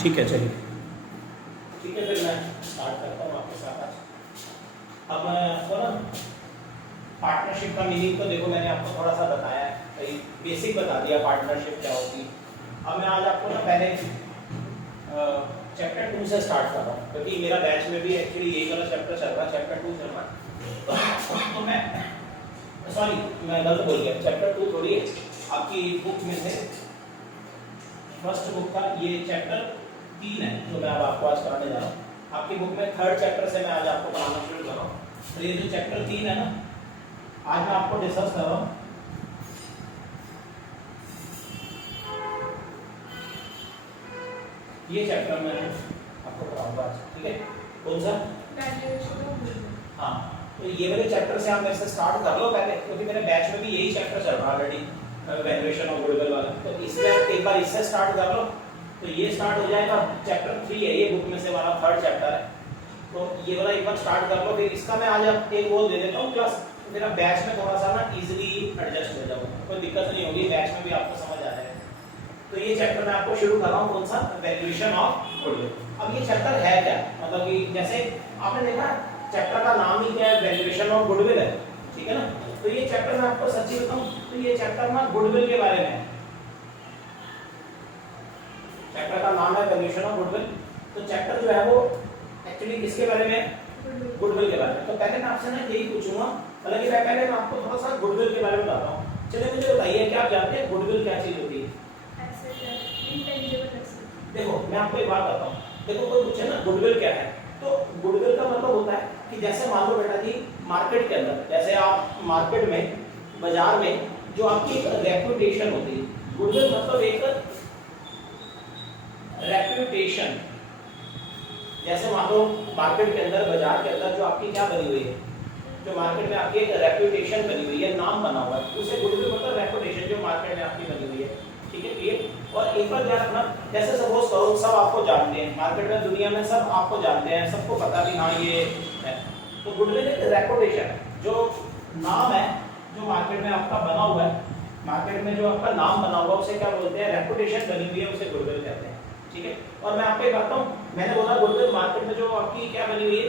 ठीक है चलिए, ठीक है फिर मैं स्टार्ट करता हूँ आपके साथ आज। अब मैं आपको ना पार्टनरशिप का मीनिंग तो देखो मैंने आपको थोड़ा सा बताया है, बेसिक बता दिया पार्टनरशिप क्या होती है। अब मैं आज आपको ना पहले चैप्टर 2 से स्टार्ट कर रहा हूँ, क्योंकि मेरा बैच में भी एक्चुअली यही वाला चैप्टर चल रहा है, चैप्टर 2 चल रहा है। तो मैं सॉरी मैं गलत बोल गया, चैप्टर 2 थोड़ी है आपकी बुक में से, फर्स्ट बुक का ये चैप्टर 3 है जो मैं अब आपको आज कराने जा रहा हूँ। आपकी बुक में थर्ड चैप्टर से मैं आज आपको पढ़ाना शुरू कर रहा हूँ। तो ये जो चैप्टर 3 है ना, आज मैं आपको डिस्कस कर रहा हूँ। ये चैप्टर मैं आपको पढ़ाऊंगा आज, ठीक है। कौन सा? हाँ, तो ये वाले चैप्टर से आप मेरे से स्टार्ट कर लो पहले, क्योंकि मेरे बैच में भी यही चैप्टर चल रहा है ऑलरेडी, वैल्यूएशन ऑफ गुडविल वाला। तो इसमें आप एक बार इससे स्टार्ट कर लो, तो ये स्टार्ट हो जाएगा। चैप्टर 3 है ये बुक में से वाला, थर्ड चैप्टर है, तो ये वाला एक बार स्टार्ट कर लो। फिर इसका मैं आज आप एक वो दे देता हूँ क्लास, तो मेरा बैच में थोड़ा सा ना इजीली एडजस्ट हो जाऊंगा, कोई दिक्कत नहीं होगी, बैच में भी आपको समझ आ जाएगा। तो ये चैप्टर मैं आपको शुरू कर रहा हूँ, कौन सा? Valuation of goodwill. अब ये चैप्टर है क्या, मतलब कि जैसे आपने देखा चैप्टर का नाम ही क्या है, वैल्यूएशन ऑफ गुडविल है, ठीक है ना। तो ये चैप्टर मैं आपको सच्ची बताऊं तो ये चैप्टर ना गुडविल के बारे में है। चैप्टर का नाम है वैल्यूएशन ऑफ गुडविल, तो चैप्टर जो है वो एक्चुअली किसके बारे में है? गुडविल के बारे में। तो पहले मैं आपसे ना यही पूछूंगा, हालांकि मैं पहले मैं आपको थोड़ा सा गुडविल के बारे में बताता हूँ। चलिए मुझे बताइए, क्या आप जानते हैं गुडविल क्या चीज होती है? देखो मैं आपको एक बात बताता हूँ, देखो कोई पूछे ना गुडविल क्या है, तो गुडविल का मतलब होता है कि जैसे मान लो बेटा जी मार्केट के अंदर, जैसे आप मार्केट में, बाजार में जो आपकी एक रेपुटेशन होती है, गुडविल मतलब एक रेपुटेशन। जैसे मान लो मार्केट के अंदर, बाजार के अंदर जो आपकी क्या बनी हुई है, जो मार्केट में आपकी एक रेपुटेशन बनी हुई है, नाम बना हुआ है, उसे गुडविल मतलब रेपुटेशन जो मार्केट में आपकी बनी हुई है, ठीक है क्लियर। और एक बार ध्यान रखना, जैसे सपोज करो सब आपको जानते हैं मार्केट में, दुनिया में सब आपको जानते हैं, सबको पता भी हाँ ये है, तो गुडविल एक रेपुटेशन है, जो नाम है जो मार्केट में आपका बना हुआ है, मार्केट में जो आपका नाम बना हुआ है उसे क्या बोलते हैं? रेपुटेशन बनी हुई है, उसे गुडविल कहते हैं, ठीक है। और मैं आपको एक बताता हूँ, मैंने बोला गुडविल मार्केट में जो आपकी क्या बनी हुई है,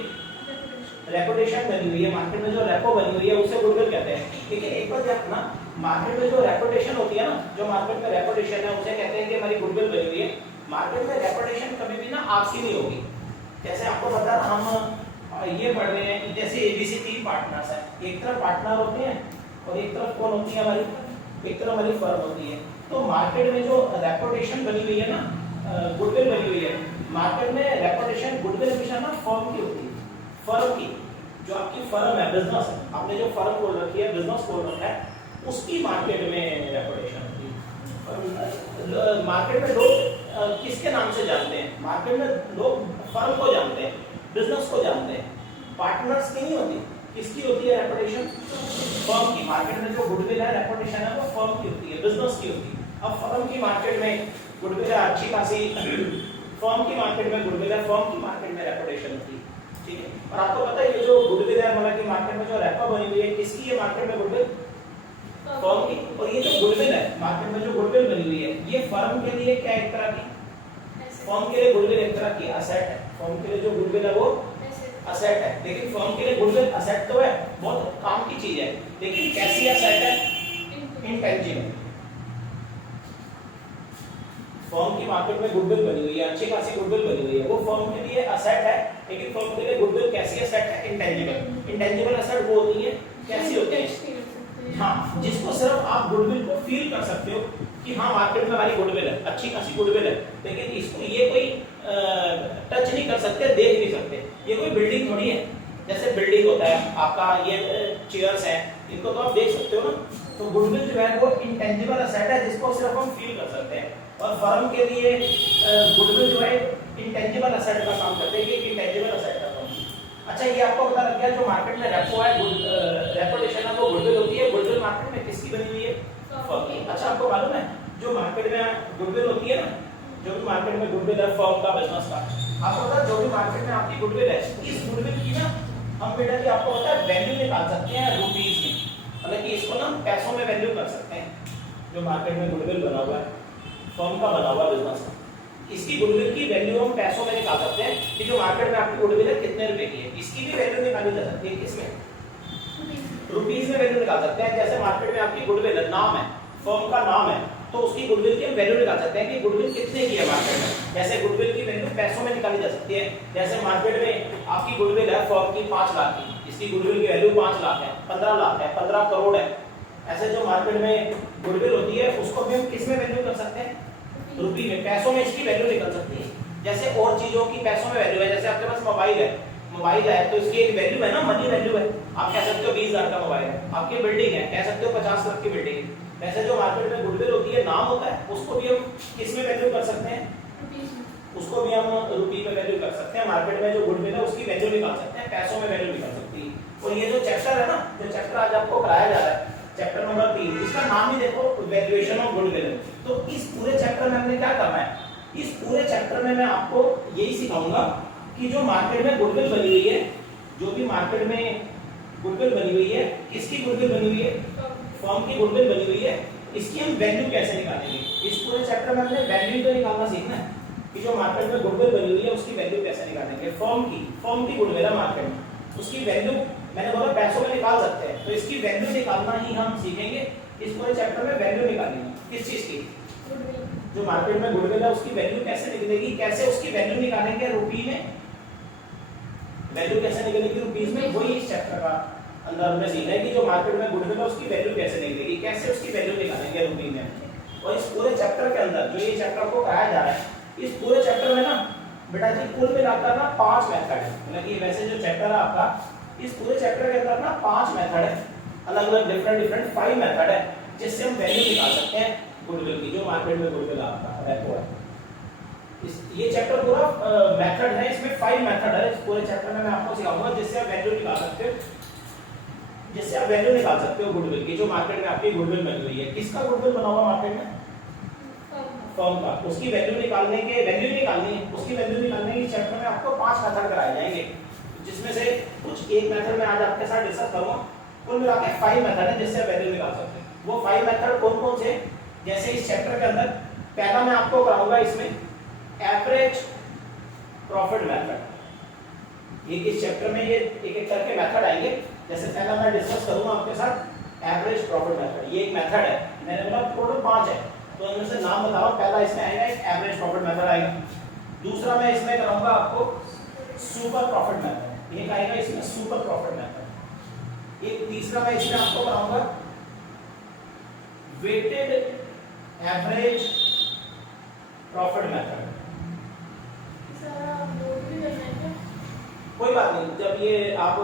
रेपुटेशन बनी हुई है, मार्केट में जो रेपो बनी हुई है उसे गुडविल कहते हैं, ठीक है। एक बार ध्यान रखना, मार्केट में जो रेपुटेशन होती है ना, जो मार्केट में रेपुटेशन है उसे कहते हैं कि हमारी गुडविल बनी हुई है। मार्केट में रेपुटेशन कभी भी ना आपकी नहीं होगी। जैसे आपको पता है हम ये पढ़ रहे हैं, जैसे एबीसी 3 पार्टनर्स हैं, एक तरफ पार्टनर होते हैं और एक तरफ कौन होती है हमारी, एक तरफ हमारी फर्म होती है। तो मार्केट में जो रेपुटेशन बनी हुई है ना, गुडविल बनी हुई है, मार्केट में रेपुटेशन गुडविल हमेशा ना फर्म की होती है, फर्म की, जो आपकी फर्म है, बिजनेस है, आपने जो फर्म खोल रखी है, बिजनेस खोल रखा है, उसकी मार्केट में रेपुटेशन होती है। मार्केट में लोग किसके नाम से जानते हैं? मार्केट में लोग फर्म को जानते हैं, बिजनेस को जानते हैं, पार्टनर्स की नहीं होती। किसकी होती है रेपुटेशन? फर्म की। मार्केट में जो गुडविल है, रेपुटेशन है, वो फर्म की होती है, बिजनेस की होती है। अब फर्म की मार्केट में गुडविल है अच्छी खासी, फर्म की मार्केट में गुडविल है, फर्म की मार्केट में रेपुटेशन होती है, ठीक है। और आपको पता है ये जो गुडविल है, मतलब कि मार्केट में जो रेपो बनी हुई है, किसकी है मार्केट में गुडविल? फर्म की। और ये जो गुडविल है मार्केट में, जो गुडविल बनी हुई है, ये फर्म के लिए क्या एक तरह की, फर्म के लिए गुडविल एक तरह की असेट है। फर्म के लिए जो गुडविल है वो असेट है, लेकिन फर्म के लिए गुडविल असेट तो है, बहुत काम की चीज है, लेकिन कैसी असेट है? इंटेंजिबल। फर्म की मार्केट में गुडविल बनी हुई है, अच्छी खासी गुडविल बनी हुई है, वो फर्म के लिए असेट है, लेकिन फर्म के लिए गुडविल कैसी असेट है? इंटेंजिबल। इंटेंजिबल असेट वो होती है, कैसी होती है? हाँ, जिसको सिर्फ आप गुडविल को फील कर सकते हो कि हाँ मार्केट में हमारी गुडविल है, अच्छी खासी गुडविल है, लेकिन इसको ये कोई टच नहीं कर सकते, देख नहीं सकते। ये कोई बिल्डिंग थोड़ी है, जैसे बिल्डिंग होता है आपका, ये चेयर्स हैं, इनको तो आप देख सकते हो ना। तो गुडविल जो है वो इंटेंजिबल असेट है, जिसको सिर्फ हम फील कर सकते हैं। और फर्म के लिए गुडविल जो है इंटेंजिबल असेट का काम करते हैं, कि इंटेंजिबल असेट का काम। अच्छा, ये आपको पता लग गया, जो मार्केट में रेपो है, रेपुटेशन है, वो गुडविल होती है। गुडविल मार्केट में किसकी बनी हुई है? फर्म की। अच्छा, आपको मालूम है जो मार्केट में गुडविल होती है ना, जो भी मार्केट में गुडविल है फर्म का, बिजनेस का, आपको पता है जो भी मार्केट में आपकी गुडविल है, इस गुडविल की ना हम बेटा जी आपको पता है वैल्यू निकाल सकते हैं रुपीस में, मतलब कि इसको ना पैसों में वैल्यू कर सकते हैं। जो मार्केट में गुडविल बना हुआ है, फर्म का बना हुआ बिजनेस का, इसकी गुडविल की वैल्यू हम पैसों में निकाल सकते हैं कि जो मार्केट में आपकी गुडविल है कितने रुपए की है। इसकी भी वैल्यू निकाली जा सकती है, किसमें, रुपीस में वैल्यू निकाल सकते हैं। जैसे मार्केट में आपकी गुडविल है, नाम है, फर्म का नाम है, तो उसकी गुडविल की हम वैल्यू निकाल सकते हैं कि गुडविल कितने की है मार्केट में। जैसे गुडविल की वैल्यू पैसों में निकाली जा सकती है। जैसे मार्केट में आपकी गुडविल है फर्म की 5 लाख की, इसकी गुडविल की वैल्यू 5 लाख है, 15 लाख है, 15 करोड़ है। ऐसे जो मार्केट में गुडविल होती है उसको भी हम किस में वैल्यू कर सकते हैं, रुपये में, पैसों में इसकी वैल्यू निकल सकती है। जैसे और चीजों की पैसों में वैल्यू है, जैसे आपके पास मोबाइल है तो इसकी एक वैल्यू है ना, मनी वैल्यू है। आप कह सकते हो 20,000 का मोबाइल है। आपकी बिल्डिंग है, कह सकते हो 50 लाख की बिल्डिंग है। वैसे जो मार्केट में गुडविल होती है, नाम होता है, उसको भी हम किस में वैल्यू कर सकते हैं, उसको भी हम रुपये में वैल्यू कर सकते हैं। मार्केट में जो गुडविल है उसकी वैल्यू निकाल सकते हैं, पैसों में वैल्यू निकाल सकती है। और ये जो चैप्टर है ना, जो चैप्टर आज आपको कराया जा रहा है, चैप्टर नंबर 3, इसका नाम ही देखो वैल्यूएशन ऑफ गुडविल। तो इस पूरे चैप्टर में हमने क्या करना है, इस पूरे चैप्टर में मैं आपको यही सिखाऊंगा कि जो मार्केट में गुडविल बनी हुई है, जो भी मार्केट में गुडविल बनी हुई है, किसकी गुडविल बनी हुई है, फर्म की गुडविल बनी हुई है, इसकी हम वैल्यू कैसे निकालेंगे। इस पूरे चैप्टर में हमने वैल्यू तो निकालना सीखना है कि जो मार्केट में गुडविल बनी हुई है उसकी वैल्यू कैसे निकालेंगे। फर्म की गुडविल है मार्केट में, उसकी वैल्यू मैंने बोला पैसों में निकाल सकते हैं, तो इसकी वैल्यू निकालना ही हम सीखेंगे। इस पूरे चैप्टर में वैल्यू निकालेंगे किस चीज की, जो मार्केट में गुडविल है उसकी वैल्यू कैसे निकलेगी, कैसे उसकी वैल्यू निकालेंगे रुपये में, वैल्यू कैसे निकलेगी रुपीस में, वही इस चैप्टर का अंदर हमने सीखा है कि जो मार्केट में गुडविल है उसकी वैल्यू कैसे निकलेगी, कैसे उसकी वैल्यू निकालेंगे रुपये में। और इस पूरे चैप्टर के अंदर जो ये चैप्टर को कराया जा रहा है, इस पूरे चैप्टर में ना बेटा जी कुल मिलाकर ना 5 मेथड है। मतलब कि वैसे जो चैप्टर है आपका, इस पूरे चैप्टर के अंदर ना 5 मेथड है, अलग अलग डिफरेंट 5 मेथड है जिससे हम वैल्यू निकाल सकते हैं गुडविल की, जो मार्केट में गुडविल आपका रेपो है। ये चैप्टर पूरा मेथड है, इसमें 5 मेथड है। इस पूरे चैप्टर में मैं आपको सिखाऊंगा जिससे आप वैल्यू निकाल सकते हो, जिससे आप वैल्यू निकाल सकते हो गुडविल की, जो मार्केट में आपकी गुडविल बनी हुई है। किसका गुडविल बना हुआ मार्केट में, फर्म का, उसकी वैल्यू निकालने के, वैल्यू निकालनी है, उसकी वैल्यू निकालने के चैप्टर में आपको 5 मेथड कराए जाएंगे, जिसमें से कुछ एक मेथड मैं आज आपके साथ डिस्कस करूंगा। कुल मिला के 5 मेथड है जिससे वैल्यू निकाल सकते हैं। वो 5 मेथड कौन कौन से, जैसे इस चैप्टर के अंदर पहला मैं आपको कराऊंगा इसमें एवरेज प्रॉफिट मेथड। ये इस चैप्टर में ये एक एक करके मेथड आएंगे। जैसे पहला मैं डिस्कस करूंगा आपके साथ एवरेज प्रॉफिट मेथड। ये एक मेथड है, मैंने बोला टोटल 5 है, तो इनमें से नाम बता रहा हूं। पहला इसमें आएगा एक एवरेज प्रॉफिट मेथड आएगा। दूसरा मैं इसमें कराऊंगा आपको सुपर प्रॉफिट मेथड, एक आएगा इसमें सुपर प्रॉफिट मेथड। एक तीसरा मैं इसमें आपको कराऊंगा वेटेड एवरेज प्रॉफिट मेथड। कोई बात नहीं, जब ये आप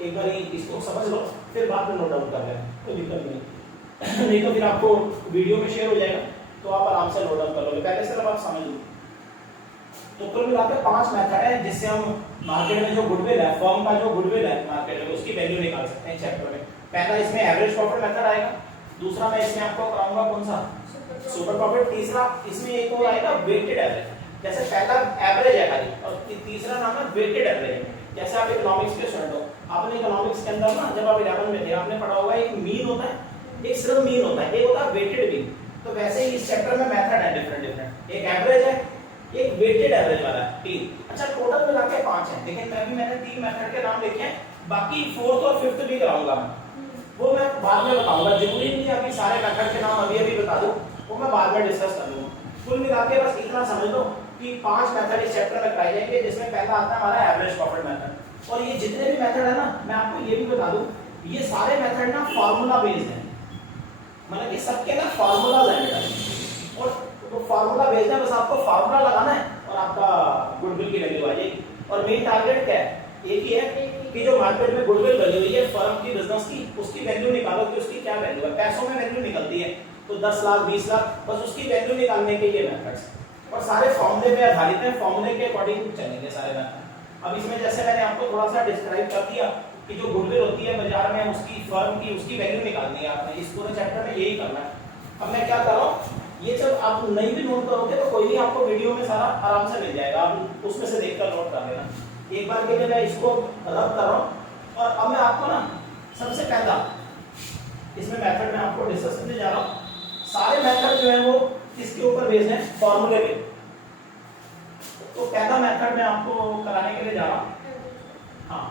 एक बार इसको समझ लो फिर बाद में नोट डाउन कर लें, कोई दिक्कत नहीं। नहीं तो फिर आपको वीडियो में शेयर हो जाएगा तो आप आराम से नोट डाउन कर लोगे, पहले से आप समझ लो। तो कुल मिलाकर 5 मेथड है जिससे हम मार्केट में जो गुडविल है, फर्म का जो गुडविल है मार्केट में, उसकी वैल्यू निकाल सकते हैं चैप्टर में। पहला इसमें एवरेज प्रॉफिट मेथड आएगा, दूसरा मैं इसमें आपको कराऊंगा कौन सा, सुपर प्रॉफिट। तीसरा इसमें एक और आएगा वेटेड एवरेज। जैसे पहला एवरेज है खाली और तीसरा नाम है वेटेड एवरेज। जैसे आप इकोनॉमिक्स के स्टूडेंट हो, आपने इकोनॉमिक्स के अंदर ना जब आप 11 में थे आपने पढ़ा होगा एक मीन होता है, एक सिर्फ मीन होता है, एक होता है वेटेड मीन। तो वैसे ही इस चैप्टर में मेथड है डिफरेंट, एक एवरेज है, एक वेटेड एवरेज वाला है, 3। अच्छा टोटल मिला के 5 है, लेकिन मैंने 3 मेथड के नाम लिखे हैं, बाकी 4th और 5th भी कराऊंगा मैं, वो मैं बाद में बताऊंगा। जरूरी नहीं है अभी सारे मेथड के नाम अभी बता दूं, वो मैं बाद में डिस्कस कर लूंगा। कुल मिला के बस इतना समझ लो कि 5 मेथड इस चैप्टर में कराए जाएंगे, जिसमें पहला आता है हमारा एवरेज प्रॉफिट मेथड। और ये जितने भी मेथड है ना, मैं आपको ये भी बता दूं, ये सारे मेथड ना फार्मूला बेस्ड है, मतलब कि सबके ना फार्मूलाज हैं, और तो फार्मूला बेस्ड है, बस आपको फार्मूला लगाना है और आपका गुडविल की वैल्यू आ जाएगी। और मेन टारगेट क्या है, एक ही है कि जो मार्केट में गुडविल बनी हुई है फर्म की, बिजनेस की, उसकी वैल्यू निकालो कि उसकी क्या वैल्यू है। पैसों में वैल्यू निकलती है तो 10 लाख 20 लाख, बस उसकी वैल्यू निकालने के ये मेथड्स, और सारे फॉर्मूले पे आधारित है, फॉर्मूले के अकॉर्डिंग चलेंगे सारे मेथड। अब इसमें जैसे मैंने आपको थोड़ा सा डिस्क्राइब कर दिया कि जो गुडविल होती है बाजार में, उसकी फर्म की, उसकी वैल्यू निकालनी है आपने, इस पूरे चैप्टर में यही करना है। अब मैं क्या कर रहा हूँ, ये जब आप नहीं भी नोट करोगे तो कोई नहीं, आपको वीडियो में सारा आराम से मिल जाएगा, आप उसमें से देखकर नोट कर लेना। एक बार के लिए मैं इसको रब कर रहा हूँ, और अब मैं आपको ना सबसे पहला इसमें मेथड में आपको डिस्कस करने जा रहा हूँ। सारे मेथड जो है वो किसके ऊपर बेस्ड है, फॉर्मूले पे। तो पहला मेथड मैं आपको कराने के लिए जा रहा हूँ। हाँ,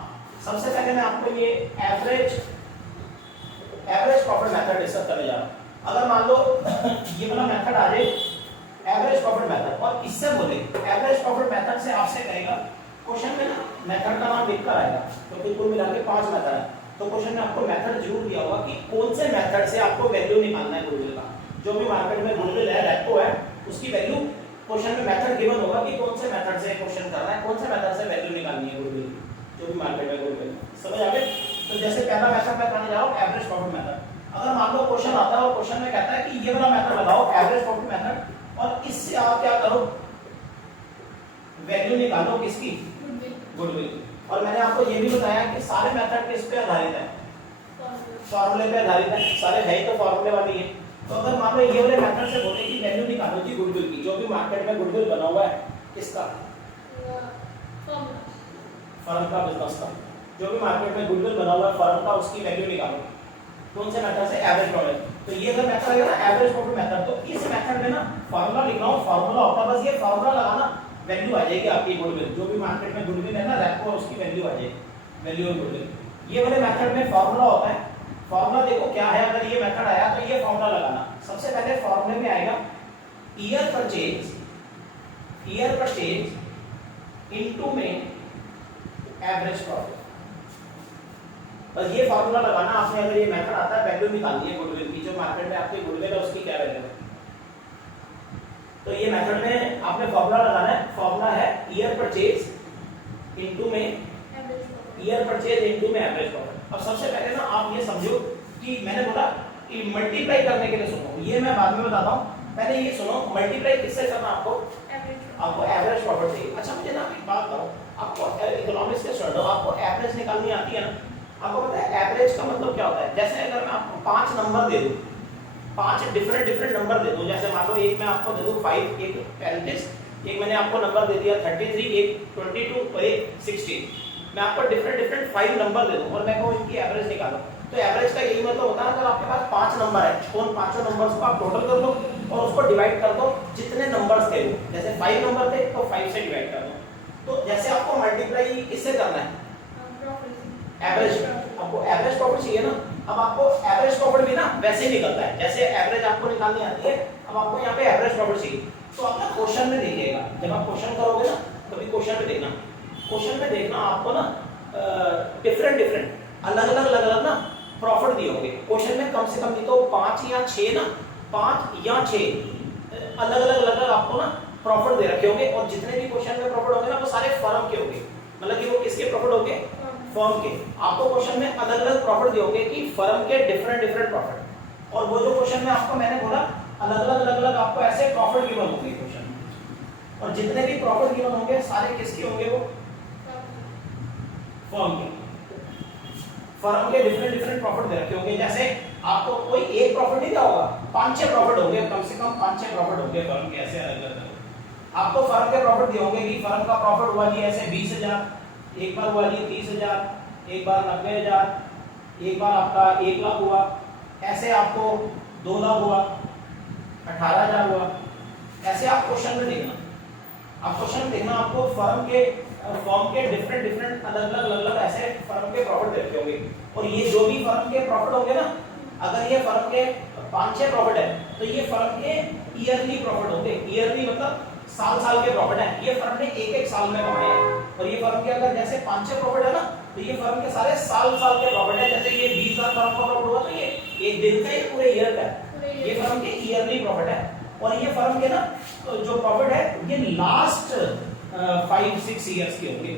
सबसे पहले मैं आपको ये एवरेज प्रॉफिट मेथड डिस्कस करने जा रहा हूँ। अगर मान लो ये वाला मेथड आ जाए एवरेज प्रॉफिट मेथड, और इससे बोले एवरेज प्रॉफिट मेथड से आपसे कहेगा क्वेश्चन में ना मेथड का नाम लिखकर आएगा, क्योंकि कुल मिला के 5 मेथड है, तो क्वेश्चन में आपको मेथड जरूर दिया होगा कि कौन से मेथड से आपको वैल्यू निकालना है गुडविल का। जो भी मार्केट में गुडविल है, रेपो है, उसकी वैल्यू क्वेश्चन में मेथड गिवन होगा कि कौन से मेथड से क्वेश्चन करना है, कौन से मेथड से वैल्यू निकालनी है गुडविल की, जो भी मार्केट में गुडविल। समझ आ गए? तो जैसे पहला मेथड मैं करने जा रहा हूं एवरेज प्रॉफिट मेथड। अगर मान लो क्वेश्चन आता है और क्वेश्चन में कहता है कि ये वाला मेथड लगाओ एवरेज प्रॉफिट मेथड, और इससे आप क्या करो वैल्यू निकालो किसकी, गुडविल। और मैंने आपको ये भी बताया कि सारे मेथड किस पे आधारित है, फॉर्मूले पे आधारित है, सारे है ही तो फॉर्मूले वाली है। तो अगर मान लो ये वाले मेथड से बोले कि वैल्यू निकालो जी गुडविल की, जो भी मार्केट में गुडविल बना हुआ है किसका, फर्म का, बिजनेस का, जो भी मार्केट में गुडविल बना हुआ है फर्म का, उसकी वैल्यू निकालो। कौन से मेथड से, एवरेज प्रॉफिट। तो ये अगर मेथड है ना एवरेज प्रॉफिट मेथड, तो इस मेथड में ना फार्मूला लिख रहा हूं, फार्मूला होता है बस ये फार्मूला लगाना, वैल्यू आ जाएगी आपकी गुडविल, जो भी मार्केट में गुडविल है ना रेपो, उसकी वैल्यू आ जाएगी, वैल्यू ऑफ गुडविल। ये वाले मेथड में फार्मूला होता है, फार्मूला देखो क्या है, अगर ये मेथड आया तो ये फार्मूला लगाना। सबसे पहले फार्मूले में आएगा ईयर परचेज इनटू में एवरेज प्रॉफिट। बस ये फार्मूला लगाना आपने, अगर ये मेथड आता है वैल्यू निकालनी है गुडविल की, जो मार्केट में आपकी गुडविल है उसकी क्या वैल्यू है। तो ये मेथड में आपने फार्मूला लगाना है, फार्मूला है ईयर परचेज इनटू में एवरेज प्रॉफिट। अब सबसे पहले ना आप ये समझो कि मैंने बोला कि मल्टीप्लाई करने के लिए सुनो, ये मैं बाद में बताता हूँ, पहले ये सुनो मल्टीप्लाई किससे करना, आपको एवरेज प्रॉफिट चाहिए। अच्छा मुझे ना एक बात करो, आपको इकोनॉमिक्स के स्टूडेंट हो, आपको एवरेज निकालनी आती है ना, आपको पता है एवरेज का मतलब क्या होता है। जैसे अगर मैं आपको 5 नंबर दे दूं, 5 डिफरेंट नंबर दे दूं, जैसे मान लो एक मैं आपको दे दूं 5, एक 35, एक मैंने आपको नंबर दे दिया 33, एक 22 और एक 16, मैं आपको डिफरेंट 5 नंबर दे दूं और मैं कहूं इनकी एवरेज निकालो, तो एवरेज का यही मतलब होता है अगर आपके पास 5 नंबर है, उन पांचों नंबर्स को आप टोटल कर लो और उसको डिवाइड कर दो जितने नंबर्स थे, जैसे 5 नंबर थे तो 5 से डिवाइड कर दो। तो जैसे आपको मल्टीप्लाई किससे करना है, एवरेज, आपको एवरेज प्रॉफिट चाहिए ना। अब आपको एवरेज प्रॉफिट भी ना वैसे ही निकलता है जैसे एवरेज आपको निकालनी आती है, अब आपको यहाँ पे एवरेज प्रॉफिट चाहिए। तो आप ना क्वेश्चन में देखिएगा, जब आप क्वेश्चन करोगे ना कभी क्वेश्चन में देखना, आपको ना डिफरेंट अलग-अलग ना प्रॉफिट दिए होंगे। क्वेश्चन में कम से कम नहीं तो 5 या 6 अलग-अलग आपको ना प्रॉफिट दे रखे होंगे, और जितने भी क्वेश्चन में प्रॉफिट होंगे ना वो सारे फर्म के होंगे, मतलब कि वो किसके प्रॉफिट होंगे, फर्म के। आपको क्वेश्चन में अलग-अलग प्रॉफिट दिए होंगे कि फर्म के डिफरेंट प्रॉफिट, और वो जो क्वेश्चन में आपको मैंने बोला अलग-अलग आपको ऐसे प्रॉफिट गिवन होंगे क्वेश्चन में, और जितने भी प्रॉफिट गिवन होंगे सारे किसके होंगे, वो फर्म के डिफरेंट प्रॉफिट दे रखे होंगे। जैसे आपको कोई एक प्रॉफिट नहीं दिया होगा, 5-6 प्रॉफिट होंगे, कम से कम 5-6 प्रॉफिट होंगे फर्म के, ऐसे अलग-अलग आपको फर्म के प्रॉफिट दिए होंगे कि फर्म का प्रॉफिट हुआ जी ऐसे 20,000, एक बार हुआ जी 30,000, एक बार 90,000, एक बार आपका 1 लाख हुआ, ऐसे आपको 2 लाख हुआ, 18,000 हुआ, ऐसे आप क्वेश्चन में देखना, आपको फर्म के डिफरेंट अलग-अलग ऐसे फर्म के प्रॉफिट रखे होंगे, और ये जो भी फर्म के प्रॉफिट होंगे ना, अगर ये फर्म के 5-6 प्रॉफिट है तो ये फर्म के ईयरली प्रॉफिट होंगे, ईयरली मतलब साल के प्रॉफिट है, ये फर्म ने एक साल में कमाए हैं। और ये फर्म के अगर जैसे 5-6 प्रॉफिट है ना, तो ये फर्म के सारे साल के प्रॉफिट है। जैसे ये 20,000 फर्म का प्रॉफिट हुआ तो ये एक दिन का ही पूरे ईयर का है, ये फर्म के ईयरली प्रॉफिट है। और ये फर्म के ना जो प्रॉफिट है ये लास्ट 5-6 ईयर्स के होंगे,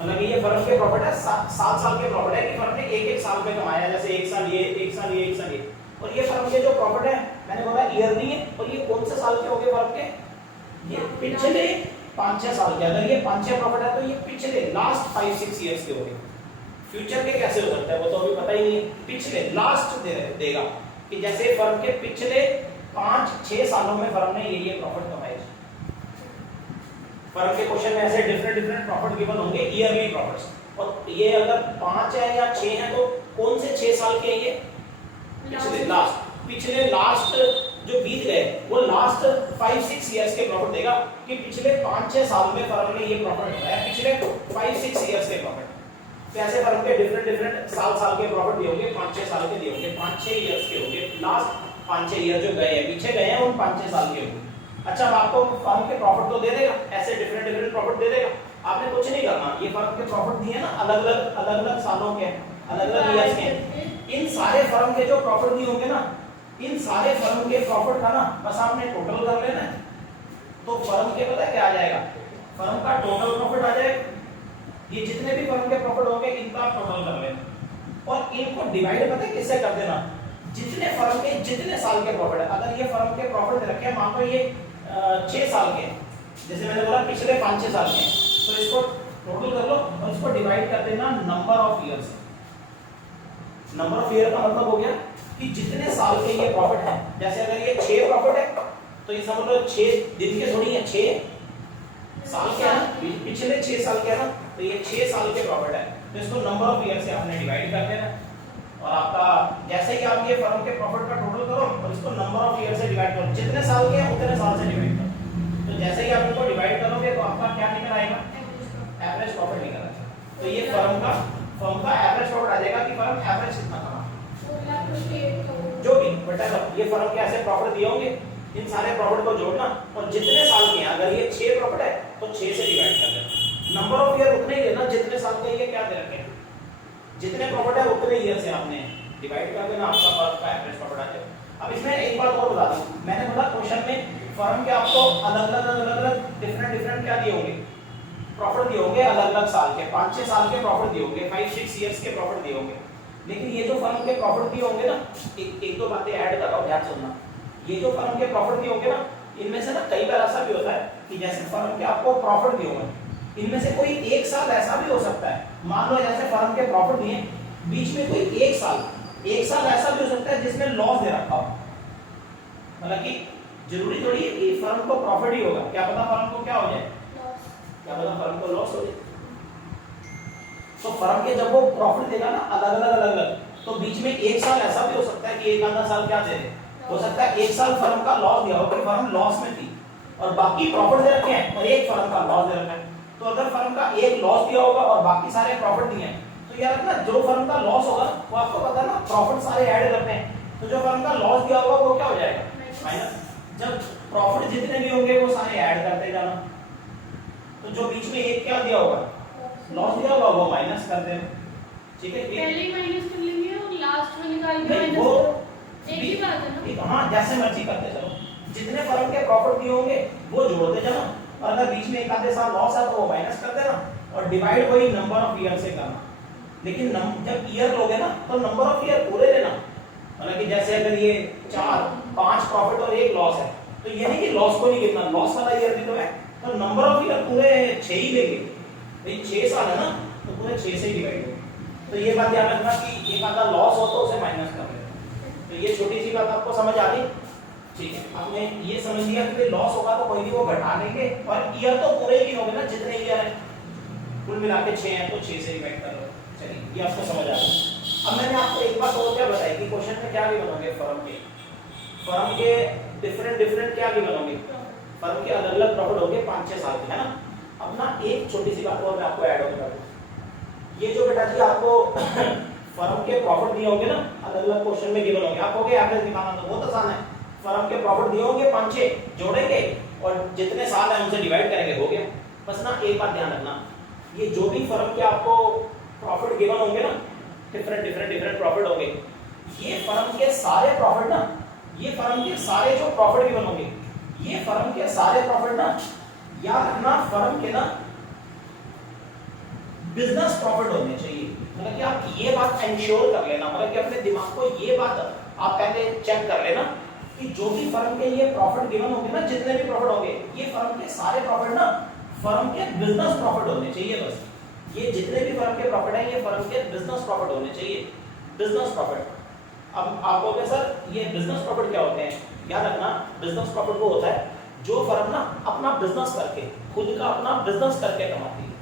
मतलब ये फर्म के प्रॉफिट है 7 साल के प्रॉफिट है कि फर्म ने एक साल में कमाया, जैसे एक साल ये। और ये फर्म के जो प्रॉफिट है मैंने बोला ईयरली है, और ये कौन से साल के होंगे फर्म के, ये पिछले 5-6 साल के। अगर ये 5-6 प्रॉफिट है तो ये पिछले लास्ट 5-6 ईयर्स के होंगे। फ्यूचर के कैसे हो सकता है वो तो अभी पता ही नहीं है, पिछले लास्ट देगा कि जैसे फर्म के पिछले 5-6 सालों में फर्म ने ये प्रॉफिट कमाए। फर्म के क्वेश्चन में ऐसे डिफरेंट प्रॉफिट गिवन होंगे, ईयरली प्रॉफिट्स, और ये अगर 5 है या 6 है तो कौन से 6 साल के हैं ये, पिछले लास्ट जो बीत गए वो लास्ट 5-6 ईयर्स के प्रॉफिट देगा। कि पिछले 5-6 साल में फर्म ने ये प्रॉफिट बनाया, पिछले 5-6 इयर्स के प्रॉफिट। तो ऐसे फर्म के डिफरेंट साल के प्रॉफिट दिए होंगे, 5-6 साल के दिए होंगे, 5-6 इयर्स के होंगे, लास्ट 5-6 ईयर जो गए हैं, पीछे गए हैं, उन 5-6 साल के होंगे। अच्छा, अब आपको फर्म के प्रॉफिट तो दे देगा, ऐसे डिफरेंट प्रॉफिट दे देगा, आपने कुछ नहीं करना। ये फर्म के प्रॉफिट दिए ना अलग-अलग सालों के, अलग-अलग ईयर्स के, इन सारे फर्म के जो प्रॉफिट दिए होंगे ना, इन सारे फर्म के प्रॉफिट का ना बस आपने टोटल कर लेना है। तो फर्म के पता है क्या आ जाएगा, फर्म का टोटल प्रॉफिट आ जाएगा। ये जितने भी फर्म के प्रॉफिट होंगे इनका आप टोटल कर लेना और इनको डिवाइड पता है किससे कर देना, जितने फर्म के जितने साल के प्रॉफिट है। अगर ये फर्म के प्रॉफिट रखे हैं, मान लो ये 6 साल के, जैसे मैंने बोला पिछले 5-6 साल के, तो इसको टोटल कर लो और इसको डिवाइड कर देना नंबर ऑफ ईयर से। नंबर ऑफ ईयर का मतलब हो गया कि जितने साल के ये प्रॉफिट है। जैसे अगर ये 6 प्रॉफिट है तो ये समझ लो 6 दिन के थोड़ी है, 6 साल के है ना, पिछले 6 साल के है ना, तो ये 6 साल के प्रॉफिट है। तो इसको नंबर ऑफ ईयर से आपने डिवाइड कर देना और आपका जैसे ही आप ये फर्म के प्रॉफिट का टोटल करो और इसको नंबर ऑफ ईयर से डिवाइड करो, जितने साल के हैं उतने साल से डिवाइड करो। तो जैसे ही आप इनको डिवाइड करोगे तो आपका क्या निकल आएगा, एवरेज प्रॉफिट निकल आएगा। तो ये फर्म का एवरेज प्रॉफिट आ जाएगा कि फर्म एवरेज कितना कमा, जो भी बटा ये फर्म के ऐसे प्रॉफिट दिए होंगे, इन सारे प्रॉफिट को जोड़ना और जितने साल के हैं, अगर ये 6 प्रॉफिट है तो 6 से डिवाइड कर देना। नंबर ऑफ ईयर उतने ही लेना जितने साल के ये क्या दे रखे हैं, जितने प्रॉफिट है उतने ईयर से आपने डिवाइड कर देना, आपका फर्म का एवरेज प्रॉफिट आ जाएगा। अब इसमें एक बात और बता दूं, मैंने बोला क्वेश्चन में फर्म के आपको अलग-अलग डिफरेंट क्या दिए होंगे, प्रॉफिट दिए होंगे अलग-अलग साल के, 5-6 साल के प्रॉफिट दिए होंगे, 5-6 इयर्स के प्रॉफिट दिए होंगे। लेकिन ये जो फर्म के प्रॉफिट दिए होंगे ना, एक दो बातें ऐड कर रहा हूं, ध्यान सुनना। ये जो फर्म के प्रॉफिट दिए होंगे ना, इनमें से ना कई बार ऐसा भी होता है कि जैसे फर्म के आपको प्रॉफिट दिए होंगे, इनमें से कोई एक साल ऐसा भी हो सकता है, मान लो जैसे फर्म के प्रॉफिट दिए, बीच में कोई एक साल ऐसा भी हो सकता है जिसमें लॉस दे रखा हो। मतलब कि जरूरी थोड़ी है कि फर्म को प्रॉफिट ही होगा, क्या पता फर्म को क्या हो जाए, क्या पता फर्म को लॉस हो जाए। तो फर्म के जब वो प्रॉफिट देगा ना अलग-अलग, तो बीच में एक साल ऐसा भी हो सकता है कि एक आधा साल क्या दे, हो सकता है एक साल फर्म का लॉस दिया हो, कोई फर्म लॉस में थी और बाकी प्रॉफिट दे रखे हैं और एक फर्म का लॉस दे रखा है। तो अगर फर्म का एक लॉस दिया होगा और बाकी सारे प्रॉफिट दिए हैं, तो यार ना जो फर्म का लॉस होगा वो आपको पता है ना, प्रॉफिट सारे ऐड करते हैं, तो जो फर्म का लॉस दिया होगा वो क्या हो जाएगा, माइनस। जब प्रॉफिट जितने भी होंगे वो सारे ऐड करते जाना, तो जो बीच में एक क्या दिया होगा, लॉस दिया होगा, वो माइनस कर देना। ठीक है, पहले माइनस कर लेंगे और लास्ट में निकाल के माइनस, वो एक ही बात है ना। हाँ, जैसे मर्जी करते चलो, जितने फर्म के प्रॉफिट दिए होंगे वो जोड़ते जाना और अगर बीच में एक आधे साल लॉस है तो वो माइनस कर देना और डिवाइड वही नंबर ऑफ ईयर से करना। लेकिन जब ईयर लोगे ना तो नंबर ऑफ ईयर पूरे लेना, मतलब कि जैसे अगर ये 4-5 प्रॉफिट और एक लॉस है, तो ये नहीं कि लॉस को नहीं गिनना, लॉस वाला ईयर भी तो है, तो नंबर ऑफ ईयर पूरे 6 ही लेंगे। भाई 6 साल है ना, तो पूरे 6 से ही डिवाइड होगा। तो ये बात ध्यान रखना कि एक आधा लॉस हो तो उसे माइनस कर देना। तो ये छोटी सी बात आपको समझ आ गई, ठीक है। आपने ये समझ लिया कि लॉस होगा तो कोई नहीं, वो घटा लेंगे और ईयर तो पूरे ही होंगे ना, जितने ईयर है कुल मिला के 6 हैं तो 6 से डिवाइड कर लो। चलिए, ये आपको समझ आ गया। अब मैंने आपको एक बात और क्या बताई कि क्वेश्चन में क्या भी बनोगे, फर्म के डिफरेंट क्या भी बनोगे, फर्म के अलग-अलग प्रॉफिट होंगे 5-6 साल के, है ना। अब ना एक छोटी सी बात और मैं आपको ऐड ऑन कर दूं, ये जो बेटा जी आपको फर्म के प्रॉफिट दिए होंगे ना, अलग-अलग क्वेश्चन में गिवन होंगे, आपको क्या एवरेज निकालना, तो बहुत आसान है। फर्म के प्रॉफिट दिए होंगे 5-6, जोड़ेंगे और जितने साल है उनसे डिवाइड करेंगे, हो गया। बस ना एक बात ध्यान रखना, ये जो भी फर्म के आपको प्रॉफिट गिवन होंगे ना, डिफरेंट प्रॉफिट होंगे, ये फर्म के सारे प्रॉफिट ना, ये फर्म के सारे जो प्रॉफिट गिवन होंगे, ये फर्म के सारे प्रॉफिट ना, याद रखना फर्म के ना बिजनेस प्रॉफिट होने चाहिए। मतलब कि आप ये बात एंश्योर कर लेना, मतलब कि अपने दिमाग को ये बात आप पहले चेक कर लेना कि जो भी फर्म के ये प्रॉफिट गिवन होंगे ना, जितने भी प्रॉफिट होंगे, ये फर्म के सारे प्रॉफिट ना फर्म के बिजनेस प्रॉफिट होने चाहिए। बस ये जितने भी फर्म के प्रॉफिट हैं, ये फर्म के बिजनेस प्रॉफिट होने चाहिए, बिजनेस प्रॉफिट। अब आप कहोगे सर ये बिजनेस प्रॉफिट क्या होते हैं, याद रखना बिजनेस प्रॉफिट वो होता है जो फर्म ना अपना बिजनेस करके, खुद का अपना बिजनेस करके कमाती है।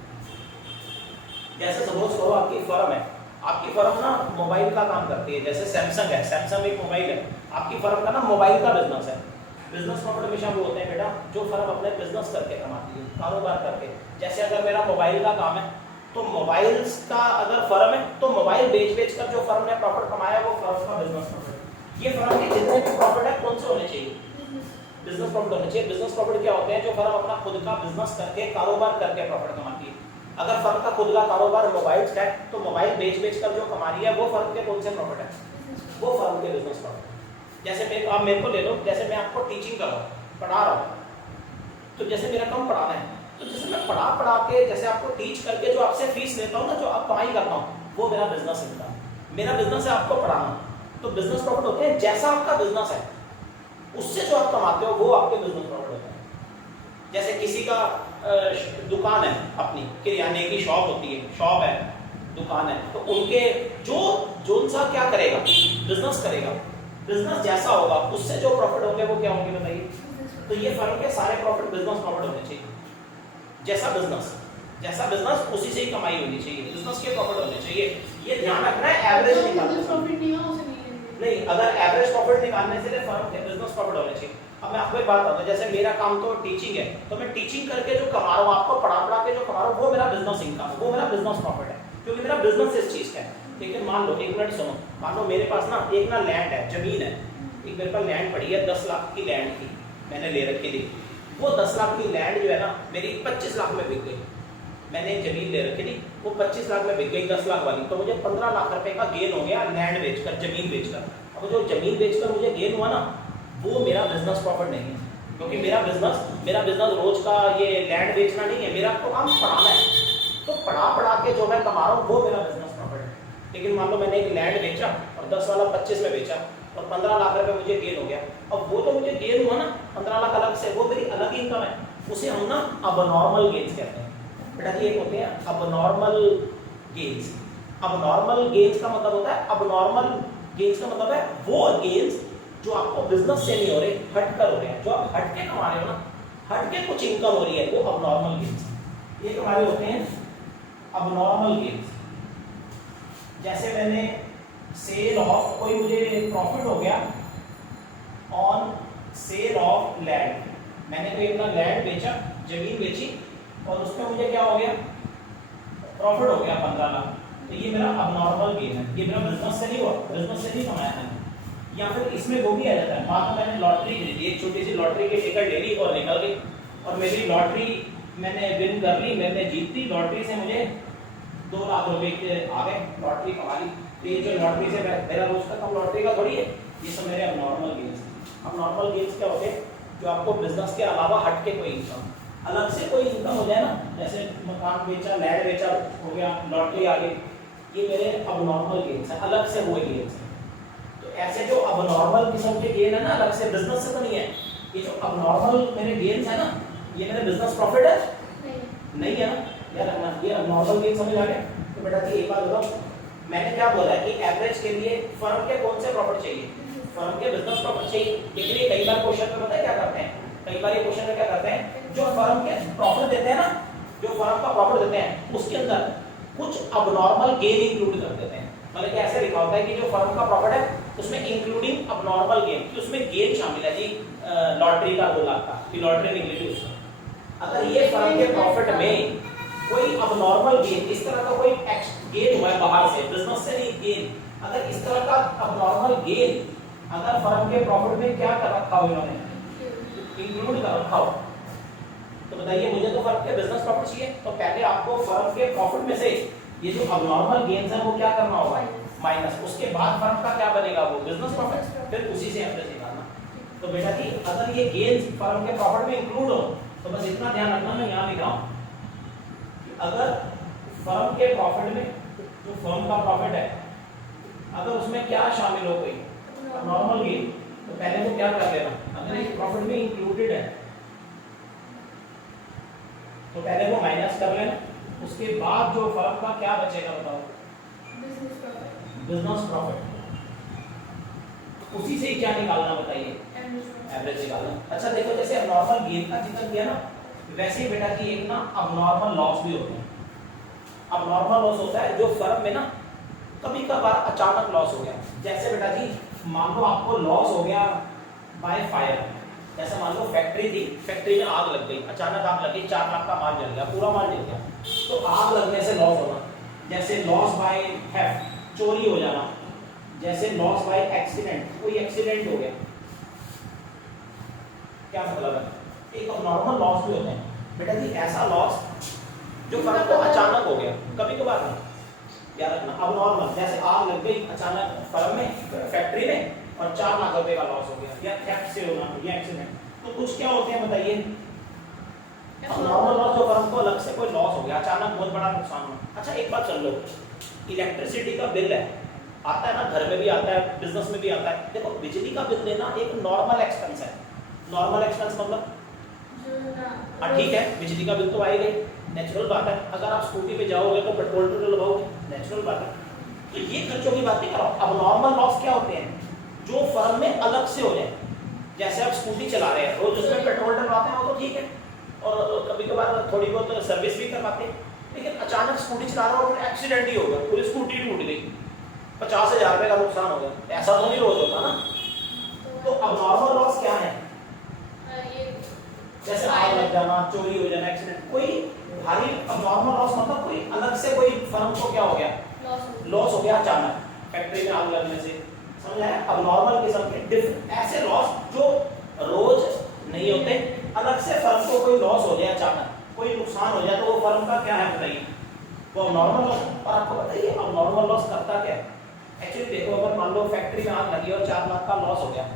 जैसे सपोज करो आपकी फर्म है, आपकी फर्म ना मोबाइल का काम करती है, जैसे सैमसंग है, सैमसंग एक मोबाइल है, आपकी फर्म का ना मोबाइल का बिजनेस है। बिजनेस प्रॉफिट हमेशा वो होते हैं बेटा जो फर्म अपने बिजनेस करके कमाती है, कारोबार करके। जैसे अगर मेरा मोबाइल का काम है तो मोबाइल्स का अगर फर्म है तो मोबाइल बेच कर जो फर्म ने प्रॉफिट कमाया वो फर्म का बिजनेस प्रॉफिट। ये फर्म के जितने भी प्रॉफिट है कौन से होने चाहिए? बिजनेस प्रॉफिट होने चाहिए। बिजनेस प्रॉफिट क्या होते हैं? जो फर्म अपना खुद का बिजनेस करके कारोबार करके प्रॉफिट कमाती है। अगर फर्म का खुद का कारोबार मोबाइल का है तो मोबाइल बेच कर जो कमा रही है वो फर्म के कौन से प्रॉफिट है? वो फर्म के बिजनेस प्रॉफिट। जैसे आप मेरे को ले लो, जैसे मैं आपको टीचिंग कर रहा हूँ, पढ़ा रहा हूँ, तो जैसे मेरा काम पढ़ाना है, तो जैसे मैं पढ़ा के जैसे आपको टीच करके जो आपसे फीस लेता हूँ ना, जो आप कमाई करता हूँ, वो मेरा बिजनेस इनकम। मेरा बिजनेस है आपको पढ़ाना, तो बिजनेस प्रॉफिट होते हैं जैसा आपका बिजनेस है उससे जो आप कमाते हो वो आपके बिजनेस प्रॉफिट होते हैं। जैसे किसी का दुकान है, अपनी किराने की शॉप होती है, शॉप है, दुकान है, तो उनके जो सा क्या करेगा, बिजनेस करेगा, बिजनेस जैसा होगा उससे जो प्रॉफिट होंगे वो क्या होंगे बताइए? तो ये फर्म के सारे प्रॉफिट बिजनेस प्रॉफिट होने चाहिए। जैसा बिजनेस उसी से ही कमाई होनी चाहिए, बिजनेस के प्रॉफिट होने चाहिए। ये ध्यान रखना है। एवरेज निकालना प्रॉफिट नहीं हो उसे नहीं लेंगे। नहीं, अगर एवरेज प्रॉफिट निकालने से फर्म के बिजनेस प्रॉफिट होने चाहिए। अब मैं आपको एक बात बताता हूं, जैसे मेरा काम तो टीचिंग है, तो मैं टीचिंग करके जो कमा रहा हूं, आपको पढ़ा के जो कमा रहा हूं, वो मेरा बिजनेस इनकम है, वो मेरा बिजनेस प्रॉफिट है, क्योंकि मेरा बिजनेस इस चीज का है। लेकिन मान लो, एक मिनट सुनो, मान लो मेरे पास ना एक ना लैंड है, जमीन है, एक मेरे पास लैंड पड़ी है, 10 लाख की लैंड थी, मैंने ले रखी थी। वो 10 लाख की लैंड जो है ना मेरी 25 लाख में बिक गई। मैंने एक जमीन ले रखी थी, वो 25 लाख में बिक गई 10 लाख वाली, तो मुझे 15 लाख रुपए का गेन हो गया लैंड बेचकर, जमीन बेचकर। अब जो जमीन बेचकर मुझे गेन हुआ ना, वो मेरा बिजनेस प्रॉफिट नहीं है, क्योंकि मेरा बिजनेस रोज का ये लैंड बेचना नहीं है, मेरा तो काम पढ़ाना है। तो पढ़ा के जो मैं कमा रहा हूँ वो मेरा बिजनेस प्रॉफिट है। लेकिन मान लो मैंने एक लैंड बेचा और 10 वाला 25 में बेचा और 15 लाख रुपए मुझे गेन हो गया। अब वो तो मुझे गेन हुआ ना 15 लाख अलग से, वो मेरी अलग इनकम है, उसे हम ना अबनॉर्मल गेन्स कहते हैं। बेटा जी एक होते हैं अबनॉर्मल गेन्स। अबनॉर्मल गेन्स का मतलब होता है, अबनॉर्मल गेन्स का मतलब है वो गेन्स जो आपको बिजनेस से नहीं हो रहे, हटकर हो रहे हैं, जो आप हट के कमा रहे हो ना, हट के कुछ इनकम हो रही है, वो अबनॉर्मल गेन्स। ये हमारे होते हैं अबनॉर्मल गेन्स। जैसे मैंने सेल ऑफ, कोई मुझे प्रॉफिट हो गया ऑन सेल ऑफ लैंड, मैंने कोई अपना लैंड बेचा, जमीन बेची और उसमें मुझे क्या हो गया, प्रॉफिट हो गया 15 लाख, तो ये मेरा अबनॉर्मल गेन है, ये मेरा बिजनेस से नहीं हुआ, बिजनेस से नहीं कमाया मैंने। या फिर इसमें वो भी आ जाता है, मान लो मैंने लॉटरी खरीदी, एक छोटी सी लॉटरी की टिकट ले ली और निकल गई, और मेरी लॉटरी मैंने विन कर ली, मैंने जीत ली, लॉटरी से मुझे 2 लाख रुपए के आ गए, लॉटरी कमा ली। तो ये जो लॉटरी से मेरा रोज का कम लॉटरी का थोड़ी है, ये सब मेरे अबनॉर्मल गेन्स। अबनॉर्मल गेन्स क्या होते हैं? जो आपको बिजनेस के अलावा हट के कोई इनकम, अलग से कोई इनकम हो जाए ना, जैसे मकान बेचा, लैंड बेचा, हो गया, लॉटरी आ गई, ये मेरे अबनॉर्मल गेन्स है, अलग से हुए गेन्स हैं। तो ऐसे जो अबनॉर्मल किस्म के गेन है ना, अलग से बिजनेस से तो नहीं है, ये जो अबनॉर्मल मेरे गेन्स है ना, ये मेरे बिजनेस प्रॉफिट है नहीं है ना, याद रखना, ये अबनॉर्मल गेन समझ आ गया। तो बेटा जी एक बात बताओ, मैंने क्या बोला कि एवरेज के लिए फर्म के कौन से प्रॉफिट चाहिए? फर्म के बिजनेस प्रॉफिट चाहिए। लेकिन ये कई बार क्वेश्चन में पता है क्या करते हैं, कई बार ये क्वेश्चन में क्या करते हैं, जो फर्म के प्रॉफिट देते हैं ना, जो फर्म का प्रॉफिट देते हैं उसके अंदर कुछ अबनॉर्मल गेन इंक्लूड कर देते हैं। मतलब कि ऐसे लिखा होता है कि जो फर्म का प्रॉफिट है उसमें इंक्लूडिंग अबनॉर्मल गेन, कि उसमें गेन शामिल है जी, लॉटरी का 2 लाख का, कि लॉटरी निकली थी उसमें। अगर ये फर्म के प्रॉफिट में कोई अबनॉर्मल गेन, इस तरह का कोई गेन हुआ है बाहर से, बिजनेस से नहीं गेन, अगर इस तरह का अबनॉर्मल गेन अगर फर्म के प्रॉफिट में क्या कर रखा हो, इन्होंने इंक्लूड कर रखा हो, तो बताइए मुझे तो फर्म के बिजनेस प्रॉफिट चाहिए, तो पहले आपको फर्म के प्रॉफिट में से ये जो अबनॉर्मल गेन्स है वो क्या करना होगा, माइनस, उसके बाद फर्म का क्या बनेगा, वो बिजनेस प्रॉफिट, फिर उसी से एवरेज निकालना। तो बेटा जी अगर ये गेन्स फर्म के प्रॉफिट में इंक्लूड हो तो बस इतना ध्यान रखना, मैं यहाँ लिख रहा हूँ, अगर फर्म के प्रॉफिट में जो फर्म का प्रॉफिट है अगर उसमें क्या शामिल हो, कोई नॉर्मल गेन, तो पहले तो क्या कर लेना, अगर इस प्रॉफिट में इंक्लूडेड है तो पहले वो माइनस कर लेना, उसके बाद जो फर्म का क्या बचेगा बताओ, बिजनेस प्रॉफिट, उसी से ही क्या निकालना बताइए, एवरेज निकालना। अच्छा देखो, जैसे नॉर्मल गेन का जिक्र किया ना, वैसे ही बेटा की एक ना अबनॉर्मल लॉस भी होते हैं। अबनॉर्मल लॉस होता है जो फर्म में ना कभी कभार अचानक लॉस हो गया, जैसे बेटा जी मान लो आपको लॉस हो गया बाय फायर, जैसे मान लो फैक्ट्री थी, फैक्ट्री में आग लग गई, अचानक आग लगी, 4 लाख का माल जल गया, पूरा माल जल गया। तो आग लगने से लॉस होना, जैसे लॉस बाय थेफ्ट, चोरी हो जाना, जैसे लॉस बाय एक्सीडेंट, कोई एक्सीडेंट हो गया। क्या मतलब है? एक नॉर्मल लॉस भी होते हैं बेटा जी, ऐसा लॉस जो फर्म को अचानक हो गया, कभी कभार नहीं, याद रखना। अब नॉर्मल जैसे आग लग गई अचानक फर्म में, फैक्ट्री में, और 4 लाख रुपए का लॉस हो गया, या थेफ्ट से होना, या एक्सीडेंट। तो कुछ क्या होते हैं बताइए? नॉर्मल लॉस जो फर्म को अलग से कोई लॉस हो गया, अचानक बहुत बड़ा नुकसान हुआ। अच्छा एक बात सुन लो, इलेक्ट्रिसिटी का बिल है, आता है ना, घर में भी आता है, बिजनेस में भी आता है। देखो बिजली का बिल देना एक नॉर्मल एक्सपेंस है। नॉर्मल एक्सपेंस मतलब ठीक है, बिजली का बिल तो आएगा ही, नेचुरल बात है। अगर आप स्कूटी पे जाओगे तो पेट्रोल तो लगाओगे, नेचुरल बात है। तो ये खर्चों की बात नहीं कर रहा हूं। अब नॉर्मल लॉस क्या होते हैं जो फर्म में अलग से हो जाए, जैसे आप स्कूटी चला रहे हैं, रोज उसमें पेट्रोल डलवाते हैं, वो तो ठीक है, और कभी कभार थोड़ी बहुत सर्विस भी करवाते हैं। लेकिन अचानक स्कूटी चला रहे हो और एक्सीडेंट ही हो गया, पूरी स्कूटी टूट गई, 50,000 रुपए का नुकसान हो गया, ऐसा तो नहीं रोज होता ना। तो अब नॉर्मल लॉस क्या है? जैसे आग लग जाना, चोरी हो जाना, एक्सीडेंट, कोई भारी। अब नॉर्मल लॉस मतलब कोई अलग से कोई फर्म को क्या हो गया, लॉस हो गया अचानक, फैक्ट्री में आग लगने से, समझ आया? अब नॉर्मल किस्म के ऐसे लॉस जो रोज नहीं होते, अलग से फर्म को कोई लॉस हो जाए, अचानक कोई नुकसान हो जाए, तो वो फर्म का क्या है बताइए? वो नॉर्मल लॉस। और आपको बताइए अब नॉर्मल लॉस करता क्या है? एक्चुअली देखो, अगर मान लो फैक्ट्री में आग लगी और 4 लाख का लॉस हो गया,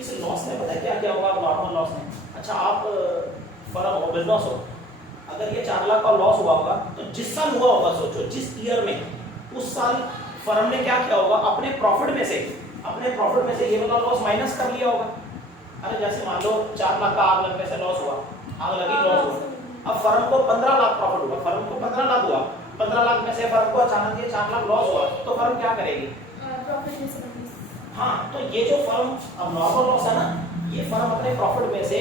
इस लॉस में पता है क्या क्या होगा नॉर्मल लॉस में? अच्छा आप फर्म हो, बिजनेस हो, अगर ये 4 लाख का लॉस हुआ होगा तो जिस साल हुआ होगा, सोचो जिस ईयर में, उस साल फर्म ने क्या किया होगा, अपने प्रॉफिट में से ये वाला लॉस माइनस कर लिया होगा। अरे जैसे मान लो 4 लाख का आग लगने से लॉस हुआ, आग लगी, लॉस हुआ। अब फर्म को 15 लाख प्रॉफिट हुआ, फर्म को 15 लाख हुआ, 15 लाख में से फर्म को अचानक ये 4 लाख लॉस हुआ, तो फर्म क्या करेगी? हाँ, तो ये जो फर्म अब नॉर्मल लॉस है ना, ये फर्म अपने प्रॉफिट में से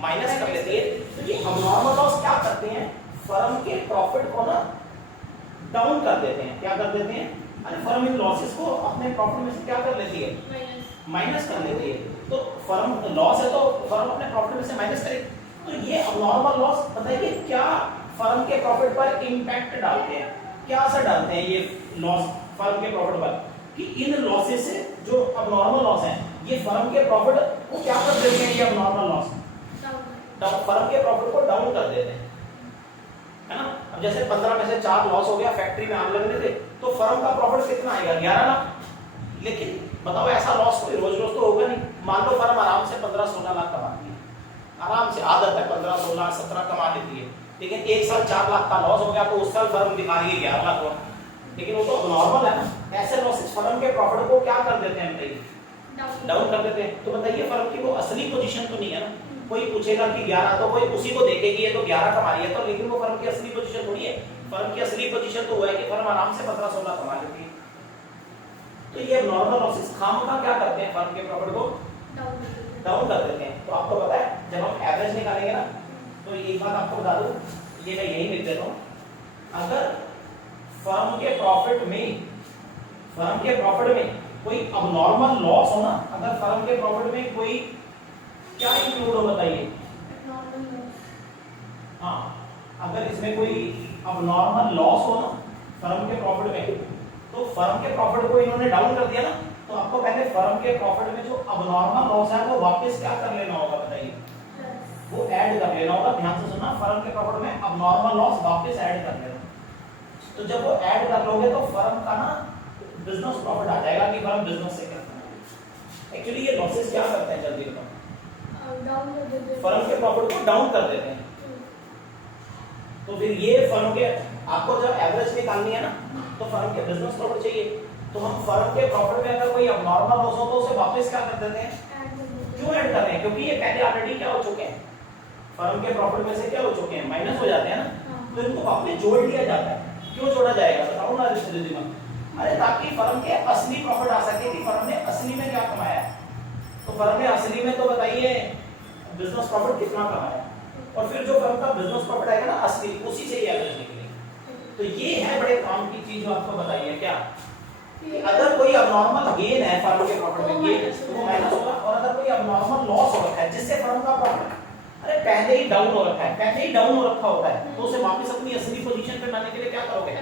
माइनस कर लेती है। तो ये अब नॉर्मल लॉस क्या करते हैं, फर्म के प्रॉफिट को ना डाउन कर देते हैं। क्या कर देते हैं? अरे फर्म इन लॉसेस को अपने प्रॉफिट में से क्या कर लेती है? माइनस कर लेती है। तो फर्म लॉस है तो फर्म अपने प्रॉफिट में से माइनस करेगी। तो ये अब नॉर्मल लॉस बताइए क्या फर्म के प्रॉफिट पर इंपैक्ट डालते हैं, क्या असर डालते हैं ये लॉस फर्म के प्रॉफिट पर? कि इन लॉसेस से जो अब नॉर्मल लॉस है, ये फर्म के प्रॉफिट को क्या कर देते हैं? ये अब नॉर्मल लॉस फर्म के प्रॉफिट को डाउन कर देते हैं, है ना? अब जैसे 15 में से 4 लॉस हो गया, फैक्ट्री में आग लगने से, तो फर्म का प्रॉफिट कितना आएगा? 11 लाख। लेकिन बताओ ऐसा लॉस कोई रोज रोज तो होगा नहीं। मान लो फर्म आराम से 15-16 लाख कमाती है, आराम से, आदत है 15-16-17 कमा लेती है, लेकिन एक साल 4 लाख का लॉस हो गया, तो उस साल फर्म दिखा रही है 11 लाख हुआ। लेकिन वो तो नॉर्मल है ना। ऐसे लॉसेस फर्म के प्रॉफिट को क्या कर देते हैं बताइए? डाउन कर देते हैं। तो बताइए फर्म की वो असली पोजीशन तो नहीं है ना। कोई पूछेगा कि 11, तो कोई उसी को देखेगी ये तो 11 कमा रही है, तो लेकिन वो फर्म की असली पोजीशन थोड़ी है। फर्म की असली पोजीशन तो वो है कि फर्म आराम से 15-16 कमा लेती है। तो ये नॉर्मल लॉसेस खामखा क्या करते हैं, फर्म के प्रॉफिट को डाउन कर देते हैं। तो आपको पता है जब हम एवरेज निकालेंगे ना, तो एक बात आपको बता दूं, ये मैं यही लिख देता हूं, अगर फर्म के प्रॉफिट में कोई अबनॉर्मल लॉस हो ना, अगर फर्म के प्रॉफिट में कोई क्या इंक्लूड हो बताइए? हाँ, अगर इसमें कोई अबनॉर्मल लॉस हो ना फर्म के प्रॉफिट में, तो फर्म के प्रॉफिट को इन्होंने डाउन कर दिया ना, तो आपको पहले फर्म के प्रॉफिट में जो अबनॉर्मल लॉस है वो वापस क्या कर लेना होगा बताइए? वो ऐड कर लेना होगा। ध्यान से सुनना, फर्म के प्रॉफिट में अबनॉर्मल लॉस वापस ऐड कर लेना। तो जब वो ऐड कर लोगे तो फर्म का ना बिजनेस प्रॉफिट आ जाएगा कि फर्म बिजनेस से करता है। एक्चुअली ये लॉसेस क्या करते हैं, जल्दी बताओ? फर्म के प्रॉफिट को डाउन कर देते हैं। तो फिर ये फर्म के, आपको जब एवरेज निकालनी है ना, तो फर्म के बिजनेस प्रॉफिट चाहिए। तो हम फर्म के प्रॉफिट में अगर कोई अबनॉर्मल लॉस हो तो उसे वापस क्या कर देते हैं? क्यों ऐड कर रहे हैं? क्योंकि ये पहले ऑलरेडी क्या हो चुके हैं, फर्म के प्रॉफिट में से क्या हो चुके हैं, माइनस हो जाते हैं ना। तो इनको वापस जोड़ दिया जाता है। क्यों जोड़ा जाएगा बताओ ना रिश्ते में? अरे ताकि फर्म के असली प्रॉफिट आ सके कि फर्म ने असली में क्या कमाया है। तो फर्म ने असली में तो बताइए बिजनेस प्रॉफिट कितना कमाया, और फिर जो फर्म का बिजनेस प्रॉफिट आएगा ना असली, उसी से ही एवरेज निकलेगी। तो ये है बड़े काम की चीज जो आपको बताइए क्या, कि अगर कोई अबनॉर्मल गेन है फर्म के प्रॉफिट में गेन तो वो माइनस होगा, और अगर कोई अबनॉर्मल लॉस हो रखा है जिससे फर्म का प्रॉफिट अरे पहले ही डाउन हो रखा है, पहले ही डाउन हो रखा होता है, तो उसे वापस अपनी असली पोजीशन पे लाने के लिए क्या करोगे?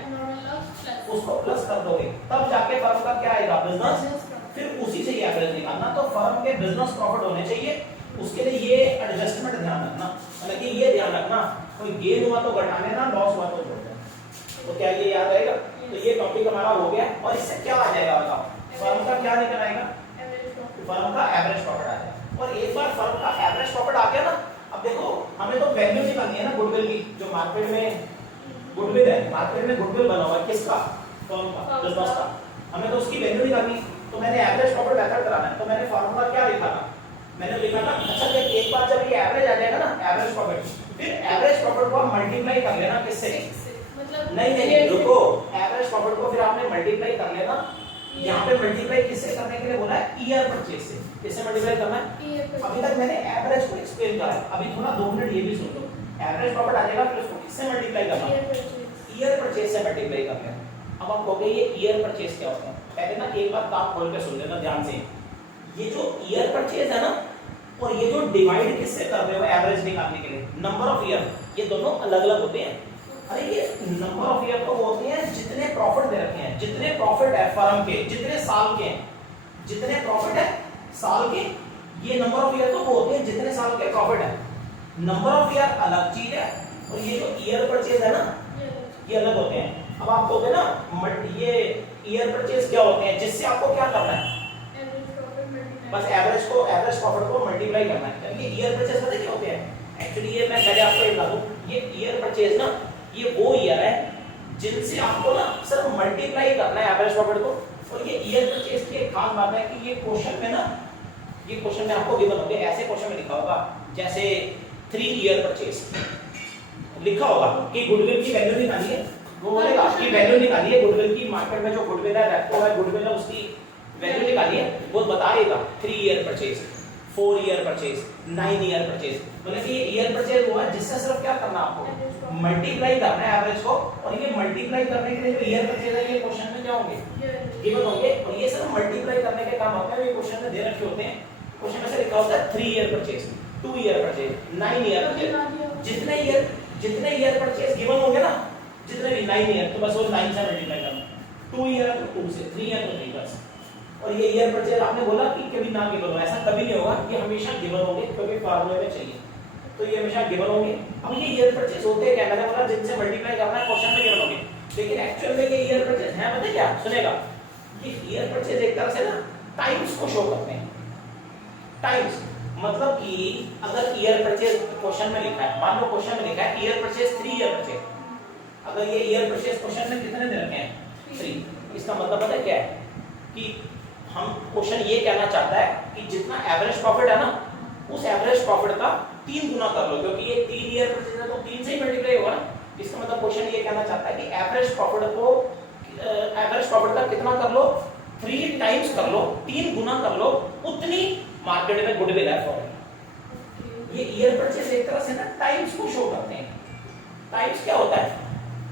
उसको प्लस कर दोगे, तब जाके फर्म का क्या आएगा? बिजनेस। फिर उसी से ये एवरेज निकालना। तो फर्म के बिजनेस प्रॉफिट होने चाहिए, उसके लिए ये एडजस्टमेंट ध्यान रखना, मतलब कि ये ध्यान रखना कोई गेन हुआ तो घटा लेना, लॉस हुआ तो जोड़ देना। तो क्या ये याद रहेगा? तो ये टॉपिक हमारा हो गया, और इससे क्या आ जाएगा बताओ? फर्म का क्या निकल आएगा? फर्म का एवरेज प्रॉफिट आ जाएगा। और एक बार फर्म का एवरेज प्रॉफिट आ गया ना, अब देखो हमें तो वैल्यू निकालनी है ना गुडविल की, जो मार्केट में गुडविल है, मार्केट में गुडविल बना हुआ है किसका? फर्म का, बिजनेस का। हमें तो उसकी वैल्यू निकालनी, तो मैंने एवरेज प्रॉफिट मेथड कराना है, तो मैंने फार्मूला क्या लिखा था? मैंने लिखा था, अच्छा एक बार जब ये एवरेज आ जाएगा ना, एवरेज प्रॉफिट, फिर एवरेज प्रॉफिट को आप मल्टीप्लाई कर लेना किससे? मतलब नहीं रुको, एवरेज प्रॉफिट को फिर आपने मल्टीप्लाई कर लेना। यहाँ पे मल्टीप्लाई किससे करने के लिए बोला है? ईयर परचेज से। किससे मल्टीप्लाई करना है? अभी तक मैंने एवरेज को एक्सप्लेन करा है, अभी थोड़ा 2 मिनट ये भी सुन लो। एवरेज प्रॉफिट आ जाएगा, फिर उसको किससे मल्टीप्लाई करना है? ईयर परचेज से मल्टीप्लाई कर लेना। अब हम कहोगे ये ईयर परचेज क्या होता है? पहले ना एक बार काम खोल के सुन लेना ध्यान से। ये जो ईयर परचेज है ना, और ये जो डिवाइड किससे कर रहे हो एवरेज निकालने के लिए? नंबर ऑफ ईयर, ये दोनों अलग अलग होते हैं। अरे ये नंबर ऑफ ईयर तो होते हैं जितने प्रॉफिट दे रखे हैं, जितने प्रॉफिट है फर्म के, जितने साल के हैं, जितने प्रॉफिट है साल के, ये नंबर ऑफ ईयर तो वो होते हैं जितने साल के प्रॉफिट है। नंबर ऑफ ईयर अलग चीज है, और ये जो ईयर परचेज है ना, ये अलग होते हैं। अब आप कहोगे ना ये ईयर परचेज क्या होते हैं, जिससे आपको क्या करना है? बस एवरेज प्रॉफिट को मल्टीप्लाई करना है। ये ईयर परचेज पता क्या होते हैं? एक्चुअली ये मैं पहले आपको बता दूं, ये ईयर परचेज ना, ये वो ईयर है जिनसे आपको ना सिर्फ मल्टीप्लाई करना है एवरेज प्रॉफिट को। और ये ईयर परचेज की एक खास बात है कि ये क्वेश्चन में ना, ये क्वेश्चन में आपको गिवन होंगे, ऐसे क्वेश्चन में लिखा होगा जैसे 3 ईयर परचेज लिखा होगा कि गुडविल की वैल्यू निकालिए, वो बोलेगा कि वैल्यू निकालिए गुडविल की, मार्केट में जो गुडविल है, रेपो है, गुडविल है, उसकी वैल्यू निकालिए। वो बताएगा 3 year purchase, 4 year purchase, 9 year purchase. मतलब कि ये ईयर परचेज हुआ जिससे सिर्फ क्या करना आपको? मल्टीप्लाई करना है एवरेज को। और ये मल्टीप्लाई करने के लिए जो ईयर परचेज है, ये क्वेश्चन में क्या होंगे? गिवन होंगे। और ये सिर्फ मल्टीप्लाई करने के काम होते हैं, ये क्वेश्चन में दे रखे होते हैं। क्वेश्चन में से लिखा होता है 3 year purchase, 2 year purchase, 9 year purchase. जितने ईयर परचेज गिवन होंगे ना, जितने भी 9 ईयर, तो बस वो 9 से मल्टीप्लाई करना। 2 ईयर है तो 2 से, 3 ईयर तो 3 बस। और ये ईयर परचेज आपने बोला कि कभी ना गिवन हो, ऐसा कभी नहीं होगा, ये हमेशा गिवन होंगे, क्योंकि फार्मूले में चाहिए, तो ये हमेशा गिवन होंगे। अब ये ईयर परचेज होते क्या? मैंने बोला जिनसे मल्टीप्लाई करना है, क्वेश्चन में गिवन होंगे, लेकिन एक्चुअल में ये ईयर परचेज है, पता है क्या? सुनेगा, ये ईयर परचेज एक तरह से ना टाइम्स को शो करते हैं। टाइम्स मतलब कि अगर ईयर परचेज क्वेश्चन में लिखा है, मान लो क्वेश्चन में लिखा है ईयर परचेज 3 ईयर परचेज, अगर ये ईयर परचेज क्वेश्चन में कितने दे रखे हैं? 3। इसका मतलब पता है क्या है? कि हम क्वेश्चन ये कहना चाहता है कि जितना एवरेज प्रॉफिट है ना, उस एवरेज प्रॉफिट का 3 गुना कर लो, क्योंकि ये 3 ईयर परचेज है तो 3 से ही मल्टीप्लाई होगा ना। इसका मतलब क्वेश्चन ये कहना चाहता है कि एवरेज प्रॉफिट का कितना कर लो? 3 टाइम्स कर लो, 3 गुना कर लो, उतनी मार्केट में गुडविल है फॉर। ये ईयर परचेज एक तरह से ना टाइम्स को शो करते हैं। टाइम्स क्या होता है?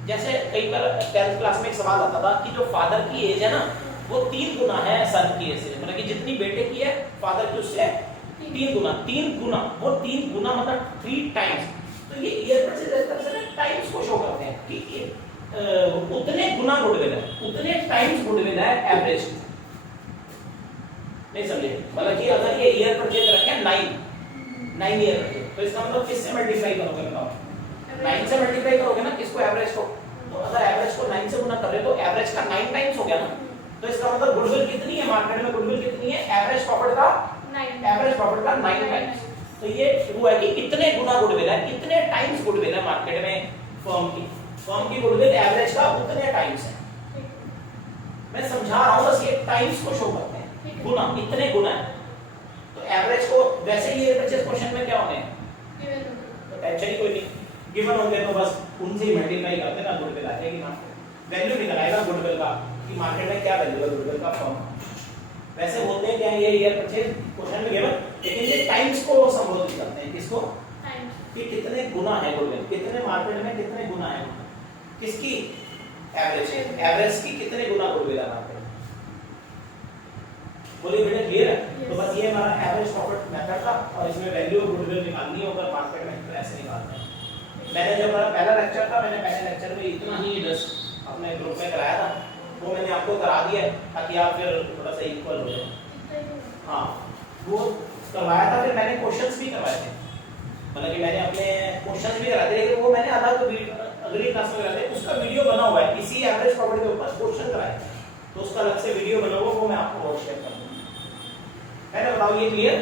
जैसे कई बार 10th क्लास में एक सवाल आता था कि जो फादर की एज है ना, वो 3 गुना है सन की एज से, मतलब कि जितनी बेटे की है फादर की उससे 3 गुना, वो 3 गुना मतलब 3 टाइम्स। तो ये ईयर परचेज एक तरह से ना टाइम्स को शो करते हैं कि उतने गुना गुडविल है, उतने टाइम्स गुडविल है एवरेज। नहीं समझे? मतलब कि अगर ये ईयर परचेज रखे 9 ईयर परचेज, तो इसका मतलब किससे मल्टीप्लाई करोगे बताओ? 9 से मल्टीप्लाई करोगे ना किसको? एवरेज को। तो अगर एवरेज को 9 से गुना कर रहे हो तो एवरेज का 9 टाइम्स हो गया ना। तो इसका मतलब गुडविल कितनी है मार्केट में? गुडविल कितनी है? एवरेज प्रॉफिट का 9 टाइम्स। तो ये हुआ कि कितने गुना गुडविल है, कितने टाइम्स गुडविल है मार्केट में फर्म की गुडविल एवरेज का उतने टाइम्स है। मैं समझा रहा हूं, बस ये टाइम्स को शो करते हैं, गुना, इतने गुना है। तो एवरेज को वैसे ही ईयर परचेज क्वेश्चन में क्या होने हैं? तो टेंशन ही कोई नहीं, गिवन होंगे तो बस उनसे ही मल्टीप्लाई कर देना, गुडविल आ जाएगी मार्केट। वैल्यू निकल आएगा गुडविल का कि मार्केट में क्या वैल्यू है गुडविल का फर्म। वैसे होते हैं क्या ये ईयर परचेज क्वेश्चन में गिवन, लेकिन ये टाइम्स को संबोधित करते हैं। किसको? कि कितने गुना है गुडविल, कितने मार्केट में कितने गुना है किसकी? एवरेज की कितने गुना गुडविल है मार्केट। बोलिए बेटा क्लियर है? तो बस ये हमारा एवरेज प्रॉफिट मेथड था और इसमें वैल्यू और गुडविल निकालनी होगा मार्केट में, तो ऐसे निकालते हैं। मैंने जब हमारा पहला लेक्चर था, मैंने पहले लेक्चर में इतना ही जस्ट अपने ग्रुप में कराया था, वो मैंने आपको करा दिया है ताकि आप फिर थोड़ा सा इक्वल हो जाए। हाँ, वो करवाया था, फिर मैंने क्वेश्चंस भी करवाए थे, मतलब कि मैंने अपने क्वेश्चंस भी कराए थे, लेकिन वो मैंने अलग अगली क्लास में कराए थे, उसका वीडियो बना हुआ है इसी एवरेज प्रॉफिट के ऊपर क्वेश्चन कराए, तो उसका अलग से वीडियो बना हुआ, वो मैं आपको और शेयर कर दूंगा। है ना? बताओ ये क्लियर?